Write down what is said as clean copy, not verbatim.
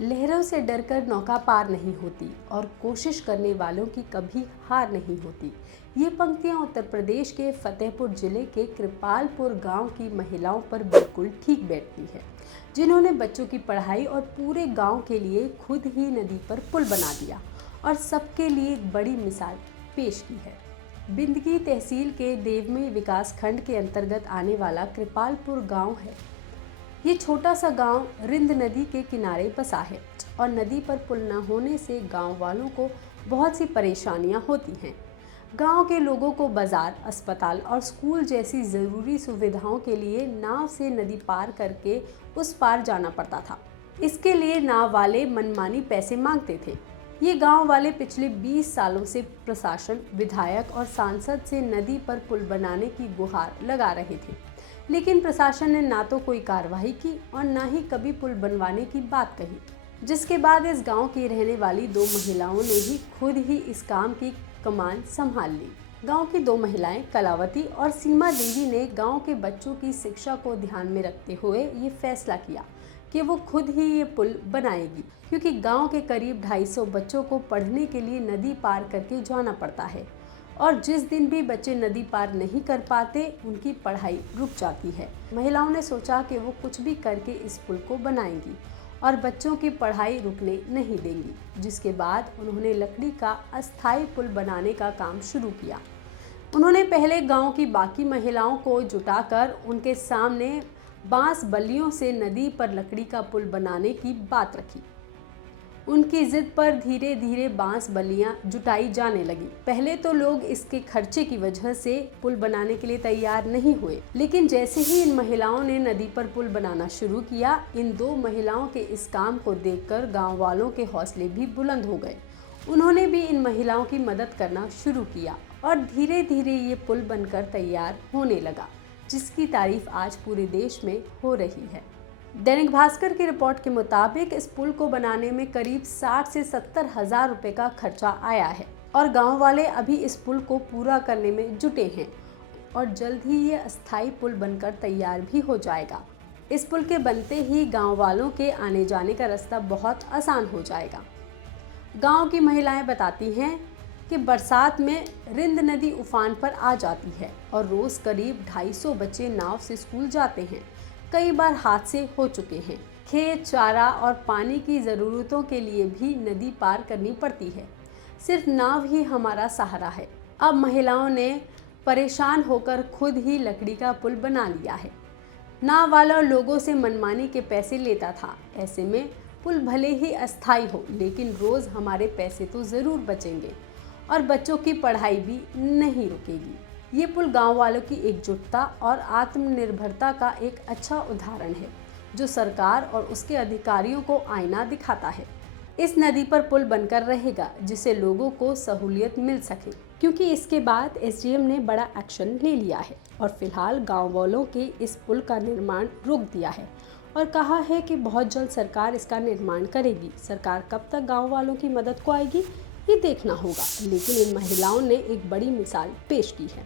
लहरों से डरकर नौका पार नहीं होती और कोशिश करने वालों की कभी हार नहीं होती। ये पंक्तियां उत्तर प्रदेश के फतेहपुर जिले के कृपालपुर गांव की महिलाओं पर बिल्कुल ठीक बैठती है, जिन्होंने बच्चों की पढ़ाई और पूरे गांव के लिए खुद ही नदी पर पुल बना दिया और सबके लिए एक बड़ी मिसाल पेश की है। बिंदगी तहसील के देवमी विकास खंड के अंतर्गत आने वाला कृपालपुर गांव है। ये छोटा सा गांव रिंद नदी के किनारे बसा है और नदी पर पुल न होने से गांव वालों को बहुत सी परेशानियां होती हैं। गांव के लोगों को बाजार, अस्पताल और स्कूल जैसी ज़रूरी सुविधाओं के लिए नाव से नदी पार करके उस पार जाना पड़ता था। इसके लिए नाव वाले मनमानी पैसे मांगते थे। ये गांव वाले पिछले 20 सालों से प्रशासन, विधायक और सांसद से नदी पर पुल बनाने की गुहार लगा रहे थे, लेकिन प्रशासन ने ना तो कोई कार्रवाई की और ना ही कभी पुल बनवाने की बात कही। जिसके बाद इस गांव की रहने वाली 2 महिलाओं ने ही खुद ही इस काम की कमान संभाल ली। गांव की 2 महिलाएं कलावती और सीमा देवी ने गांव के बच्चों की शिक्षा को ध्यान में रखते हुए ये फैसला किया कि वो खुद ही ये पुल बनाएगी, क्योंकि गांव के करीब 250 बच्चों को पढ़ने के लिए नदी पार करके जाना पड़ता है और जिस दिन भी बच्चे नदी पार नहीं कर पाते, उनकी पढ़ाई रुक जाती है। महिलाओं ने सोचा कि वो कुछ भी करके इस पुल को बनाएंगी और बच्चों की पढ़ाई रुकने नहीं देंगी, जिसके बाद उन्होंने लकड़ी का अस्थायी पुल बनाने का काम शुरू किया। उन्होंने पहले गांव की बाकी महिलाओं को जुटाकर उनके सामने बांस बल्लियों से नदी पर लकड़ी का पुल बनाने की बात रखी। उनकी जिद पर धीरे धीरे बांस बल्लियां जुटाई जाने लगी। पहले तो लोग इसके खर्चे की वजह से पुल बनाने के लिए तैयार नहीं हुए, लेकिन जैसे ही इन महिलाओं ने नदी पर पुल बनाना शुरू किया, इन 2 महिलाओं के इस काम को देखकर गांव वालों के हौसले भी बुलंद हो गए। उन्होंने भी इन महिलाओं की मदद करना शुरू किया और धीरे धीरे ये पुल बनकर तैयार होने लगा, जिसकी तारीफ आज पूरे देश में हो रही है। दैनिक भास्कर की रिपोर्ट के मुताबिक इस पुल को बनाने में करीब 60 से 70 हजार रुपए का खर्चा आया है और गांव वाले अभी इस पुल को पूरा करने में जुटे हैं और जल्द ही ये अस्थायी पुल बनकर तैयार भी हो जाएगा। इस पुल के बनते ही गांव वालों के आने जाने का रास्ता बहुत आसान हो जाएगा। गांव की महिलाएं बताती हैं कि बरसात में रिंद नदी उफान पर आ जाती है और रोज करीब 250 बच्चे नाव से स्कूल जाते हैं। कई बार हादसे हो चुके हैं। खेत, चारा और पानी की ज़रूरतों के लिए भी नदी पार करनी पड़ती है। सिर्फ नाव ही हमारा सहारा है। अब महिलाओं ने परेशान होकर खुद ही लकड़ी का पुल बना लिया है। नाव वाला लोगों से मनमानी के पैसे लेता था। ऐसे में पुल भले ही अस्थायी हो, लेकिन रोज़ हमारे पैसे तो ज़रूर बचेंगे और बच्चों की पढ़ाई भी नहीं रुकेगी। ये पुल गांव वालों की एकजुटता और आत्मनिर्भरता का एक अच्छा उदाहरण है, जो सरकार और उसके अधिकारियों को आईना दिखाता है। इस नदी पर पुल बनकर रहेगा, जिससे लोगों को सहूलियत मिल सके, क्योंकि इसके बाद एसडीएम ने बड़ा एक्शन ले लिया है और फिलहाल गांव वालों के इस पुल का निर्माण रोक दिया है और कहा है कि बहुत जल्द सरकार इसका निर्माण करेगी। सरकार कब तक गाँव वालों की मदद को आएगी, ये देखना होगा, लेकिन इन महिलाओं ने एक बड़ी मिसाल पेश की है।